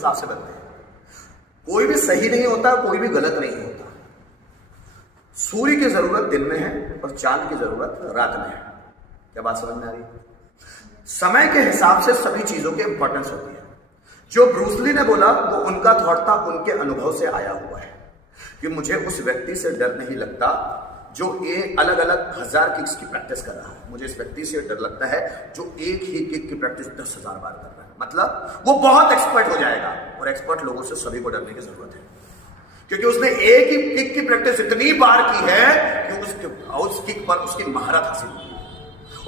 हिसाब से बनते हैं। कोई भी सही नहीं होता, कोई भी गलत नहीं होता। सूर्य की जरूरत दिन में है और चांद की जरूरत रात में है। क्या बात समझ में आ रही है? समय के हिसाब से सभी चीजों की इंपॉर्टेंस होती है। जो ब्रूस ली ने बोला वो उनका थॉट था, उनके अनुभव से आया हुआ है कि मुझे उस व्यक्ति से डर नहीं लगता जो एक अलग अलग 1000 किक्स की प्रैक्टिस कर रहा है। मुझे इस व्यक्ति से डर लगता है जो एक ही किक की प्रैक्टिस 10,000 बार कर रहा है। मतलब वो बहुत एक्सपर्ट हो जाएगा। और एक्सपर्ट लोगों से सभी को डरने की जरूरत है, क्योंकि उसने एक ही किक की प्रैक्टिस इतनी बार की है कि उस किक पर उसकी महारत हासिल हुई।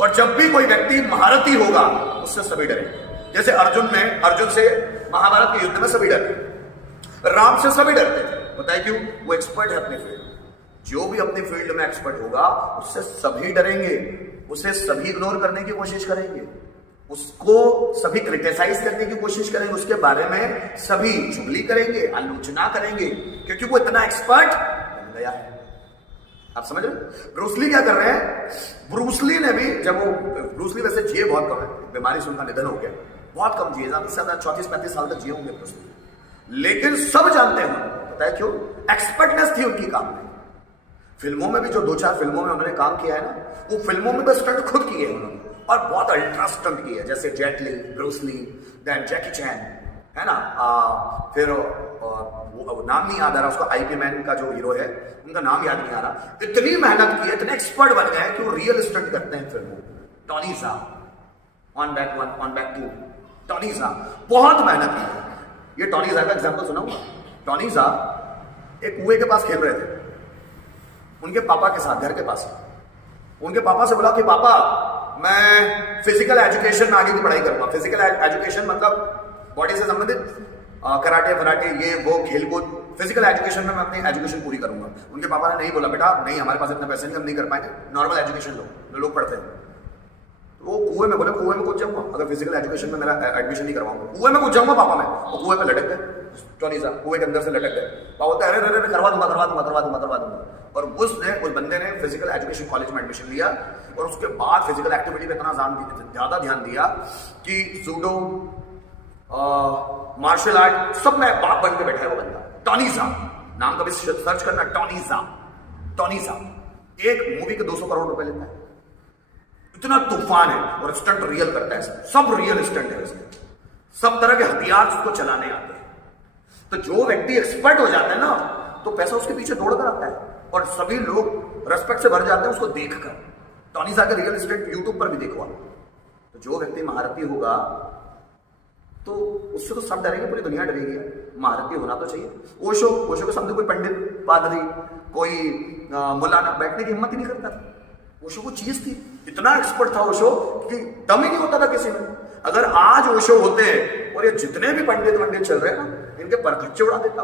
और जब भी कोई व्यक्ति महारथी होगा उससे सभी डरेंगे। जैसे अर्जुन से महाभारत के युद्ध में सभी डरे, राम से सभी डरते थे। बताइए क्यों? वो एक्सपर्ट है अपने फील्ड में। जो भी अपने फील्ड में एक्सपर्ट होगा उससे सभी डरेंगे, उसे सभी इग्नोर करने की कोशिश करेंगे, उसको सभी क्रिटिसाइज करने की कोशिश करेंगे, उसके बारे में सभी चुगली करेंगे, आलोचना करेंगे, क्योंकि वो इतना एक्सपर्ट बन गया है। आप समझ रहे? ब्रूस ली क्या कर रहे हैं? ब्रूस ली ने भी ब्रूस ली वैसे जिए बहुत कम है, बीमारी से उनका निधन हो गया, बहुत कम जिए, ज्यादा से ज्यादा 34-35 साल तक जिए होंगे ब्रूस ली। लेकिन सब जानते हैं, पता है क्यों? एक्सपर्टनेस थी उनकी काम में। फिल्मों में भी जो 2-4 फिल्मों में उन्होंने काम किया है ना, वो फिल्मों में बस स्टंट खुद किए हैं उन्होंने, और बहुत अल्ट्रा स्टंट किए, जैसे जेट ली, ब्रूस ली, देन जैकी चैन, है ना, फिर वो नाम नहीं याद आ रहा उसका, आईपी मैन का जो हीरो है उनका नाम याद नहीं आ रहा। इतनी मेहनत की, इतने एक्सपर्ट बन गए कि वो रियल स्टंट करते हैं फिल्मों। टॉनी सा, ऑन बैक 1, ऑन बैक 2, टॉनी सा बहुत मेहनत की। ये टॉनी सा का एग्जाम्पल सुनाऊंगा। टॉनी सा एक कुएं के पास खेल रहे थे उनके पापा के साथ, घर के पास। उनके पापा से बोला कि पापा मैं फिजिकल एजुकेशन में आगे की पढ़ाई करूंगा। फिजिकल एजुकेशन मतलब बॉडी से संबंधित कराटे वराटे, ये वो खेल कूद, फिजिकल एजुकेशन में मैं अपनी एजुकेशन पूरी करूंगा। उनके पापा ने नहीं बोला बेटा नहीं, हमारे पास इतने पैसे नहीं, हम नहीं कर पाएंगे, नॉर्मल एजुकेशन लो जो लोग पढ़ते हैं। वो कुएं में बोले, कुएं में कूद जाऊंगा अगर फिजिकल एजुकेशन में मेरा एडमिशन नहीं करवाऊंगा, कुएं में कूद जाऊंगा पापा मैं। वो कुएं में लटक गए, टॉनी सा कुएं के अंदर से लटक गए। पापा बोलते अरे अरे करवा दूंगा। और उस बंदे ने फिजिकल एजुकेशन कॉलेज में एडमिशन लिया, और उसके बाद फिजिकल एक्टिविटी पे इतना ज्यादा ध्यान दिया कि जूडो, मार्शल आर्ट सब में बाप बन के बैठा है वो बंदा। टॉनी सा नाम कभी सर्च करना, टॉनी सा एक मूवी के 200 करोड़ रुपए लेता है। इतना तूफान है, और स्टंट रियल करता है, सब रियल स्टंट है उसके, सब तरह के हथियार उसको चलाने आते हैं। तो जो व्यक्ति एक्सपर्ट हो जाता है ना, तो पैसा उसके पीछे दौड़ कर आता है, और सभी लोग रेस्पेक्ट से भर जाते हैं उसको देखकर। टॉनी सा का रियल स्टेट यूट्यूब पर भी देखो आप। तो जो व्यक्ति महारथी होगा तो उससे तो सब डरेंगे, पूरी दुनिया डरेगी। महारथी होना तो चाहिए। ओशो के सामने कोई पंडित, पादरी, कोई मुल्ला ना बैठने की हिम्मत ही नहीं करता था। ओशो को चीज थी, इतना एक्सपर्ट था ओशो कि दम ही नहीं होता था किसी में। अगर आज ओशो होते और ये जितने भी पंडित चल रहे हैं ना, इनके परखच्चे उड़ा देता।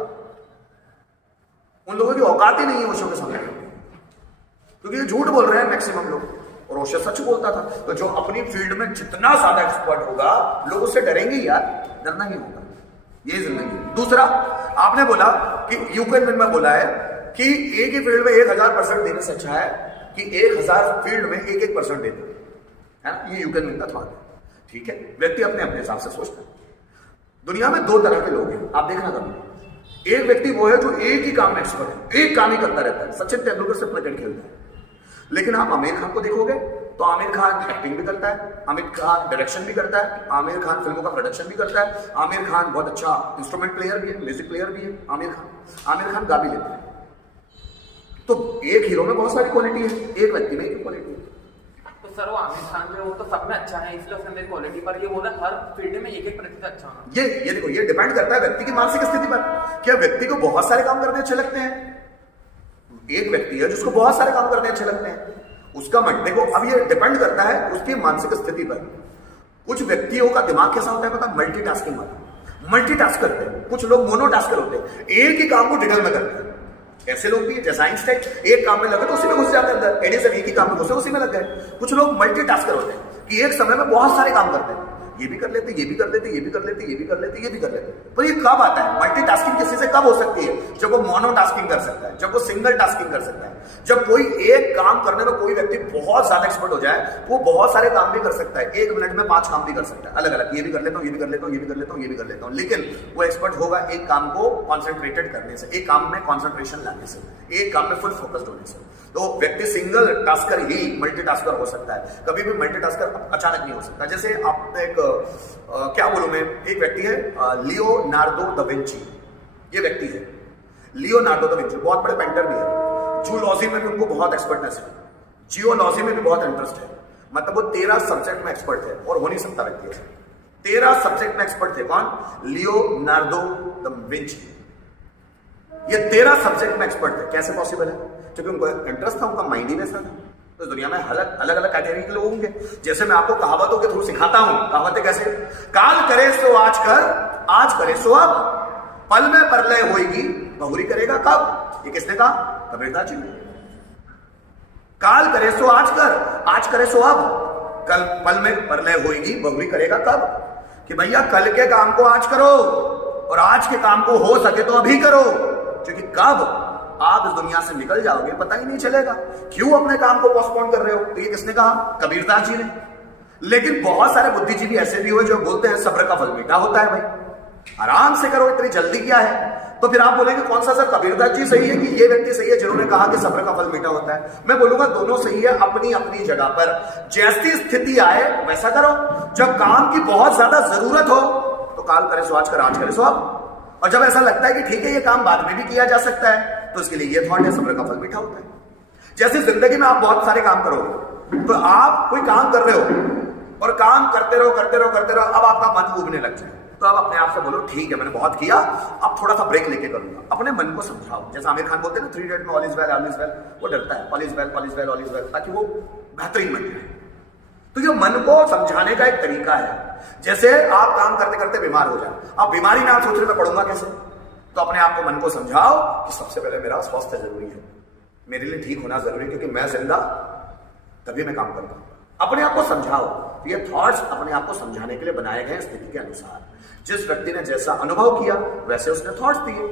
उन लोगों की औकात ही नहीं है ओशो के सामने, क्योंकि ये झूठ बोल रहे हैं मैक्सिमम लोग, और ओशो सच बोलता था। तो जो अपनी फील्ड में जितना ज्यादा एक्सपर्ट होगा, लोग उससे डरेंगे यार, डरना ही होगा, ये जिंदगी। दूसरा, आपने बोला कि यूकेन विन में बोला है कि एक ही फील्ड में 1000% देने से अच्छा है कि 1000 फील्ड में 1% दे दो, है ना। ये यूकेन विन का थॉट है, ठीक है। व्यक्ति अपने अपने हिसाब से सोचता है। दुनिया में 2 तरह के लोग हैं, आप देखना कभी। एक व्यक्ति वो है जो एक ही काम में एक्सपर्ट है, एक काम ही करता रहता है। सचिन तेंदुलकर सिर्फ क्रिकेट खेलता है। लेकिन आप आमिर खान को देखोगे तो आमिर खान एक्टिंग भी करता है, आमिर खान डायरेक्शन भी करता है, आमिर खान फिल्मों का प्रोडक्शन भी करता है, आमिर खान बहुत अच्छा इंस्ट्रूमेंट प्लेयर भी है, म्यूजिक प्लेयर भी है। आमिर खान गा भी लेता है। तो एक हीरो में बहुत सारी क्वालिटी है, एक व्यक्ति में एक क्वालिटी है। तो सर वो आमिर खान जो वो तो सब में अच्छा है, इसलिए उसने मेरी क्वालिटी पर ये बोला हर फील्ड में 1% अच्छा होना। ये देखो, ये डिपेंड करता है व्यक्ति की मानसिक स्थिति पर। क्या व्यक्ति को बहुत सारे काम करने अच्छे लगते हैं? एक व्यक्ति है जिसको बहुत सारे काम करने अच्छे लगते हैं, उसका मन, देखो अब ये डिपेंड करता है उसकी मानसिक स्थिति पर। कुछ व्यक्तियों का दिमाग कैसा होता है पता? मल्टीटास्किंग वाला, मल्टीटास्क करते हैं। कुछ लोग मोनोटास्कर होते हैं, एक ही काम को डिटेल में करते हैं। ऐसे लोग भी है, जैसे आइंस्टाइन एक काम में लगे तो उसी में घुस जाते हैं अंदर, एडिसन एक ही काम में घुसे उसी में लग गए। कुछ लोग मल्टीटास्कर होते हैं कि एक समय में बहुत सारे काम करते हैं, ये भी कर लेते, ये भी कर लेते, ये भी कर लेते, ये भी कर लेते, ये भी कर लेते। पर ये कब आता है? मल्टीटास्किंग किसी से कब हो सकती है? जब वो मोनोटास्किंग कर सकता है, जब वो सिंगल टास्किंग कर सकता है। जब कोई एक काम करने में कोई व्यक्ति बहुत ज्यादा एक्सपर्ट हो जाए, वो बहुत सारे काम भी कर सकता है, 1 मिनट में 5 काम भी कर सकता है, अलग अलग। ये भी कर लेता हूं, ये भी कर लेता हूं, ये भी कर लेता हूं, ये भी कर लेता हूं। लेकिन वो एक्सपर्ट होगा एक काम को कॉन्सेंट्रेटेड करने से, एक काम में कॉन्सेंट्रेशन लाने से, एक काम में फुल फोकस्ड होने से। तो व्यक्ति सिंगल टास्कर ही मल्टीटास्कर हो सकता है, कभी भी मल्टीटास्कर अचानक नहीं हो सकता। जैसे आप एक क्या बोलूं मैं, एक व्यक्ति है लियोनार्डो दा विंची। ये व्यक्ति है लियोनार्डो दा विंची, बहुत बड़े पेंटर भी है। जूलॉजी में भी उनको बहुत एक्सपर्टनेस है, जियोलॉजी में भी बहुत इंटरेस्ट है। मतलब वो 13 सब्जेक्ट में एक्सपर्ट है, और हो नहीं सकता व्यक्ति ऐसे। 13 सब्जेक्ट में एक्सपर्ट थे। कौन? Leonardo da Vinci. ये 13 सब्जेक्ट में एक्सपर्ट थे। कैसे पॉसिबल है? क्योंकि उनको इंटरेस्ट था, उनका माइंड ही वैसा था। तो दुनिया में अलग अलग कैटेगरी के लोग होंगे। जैसे मैं आपको कहावतों के थ्रू सिखाता हूं। कहावतें कैसे? काल करे सो आज कर, आज करे सो अब, पल में परलय होएगी, बहुरी करेगा कब? ये किसने कहा? कबीरदास जी ने। काल करे सो आज कर, आज करे सो अब, कल पल में परलय होएगी, बहुरी करेगा कब? कि भैया कल के काम को आज करो, और आज के काम को हो सके तो अभी करो, क्योंकि कब आप इस दुनिया से निकल जाओगे पता ही नहीं चलेगा। क्यों अपने काम को पोस्टपोन कर रहे हो? तो ये किसने कहा? कबीरदास जी ने। लेकिन बहुत सारे बुद्धिजीवी ऐसे भी हुए जो बोलते हैं सब्र का फल मीठा होता है। भाई आराम से करो, इतनी जल्दी क्या है? तो फिर आप बोलेंगे कौन सा सर, कबीरदास जी सही है कि ये व्यक्ति सही है जिन्होंने कहा कि सब्र का फल मीठा होता है? मैं बोलूंगा दोनों सही है अपनी अपनी जगह पर। जैसी स्थिति आए वैसा करो। जब काम की बहुत ज्यादा जरूरत हो तो काल करे सो आज कर, आज करे सो अब। और जब ऐसा लगता है कि ठीक है ये काम बाद में भी किया जा सकता है, तो इसके लिए ये थॉट है सब्र का फल मीठा होता है। जैसे जिंदगी में आप बहुत सारे काम करोगे, तो आप कोई काम कर रहे हो और काम करते रहो करते रहो करते रहो, अब आपका मन उबने लग जाए, तो आप अपने आप से बोलो ठीक है मैंने बहुत किया, अब थोड़ा सा ब्रेक लेके करूंगा। अपने मन को समझाओ। जैसे आमिर खान बोलते हैं ना 3 इडियट में all is well, all is well. वो डरता है all is well, all is well, all is well, ताकि वो बेहतरीन बन जाए। तो ये मन को समझाने का एक तरीका है। जैसे आप काम करते करते बीमार हो जाए, आप बीमारी ना सोच रहे मैं पढ़ूंगा कैसे, तो अपने आप को मन को समझाओ कि सबसे पहले मेरा स्वास्थ्य जरूरी है, मेरे लिए ठीक होना जरूरी है, क्योंकि मैं जिंदा तभी मैं काम करता हूं। अपने आप को समझाओ। ये थॉट्स अपने आप को समझाने के लिए बनाए गए स्थिति के अनुसार। जिस व्यक्ति ने जैसा अनुभव किया वैसे उसने थॉट्स दिए।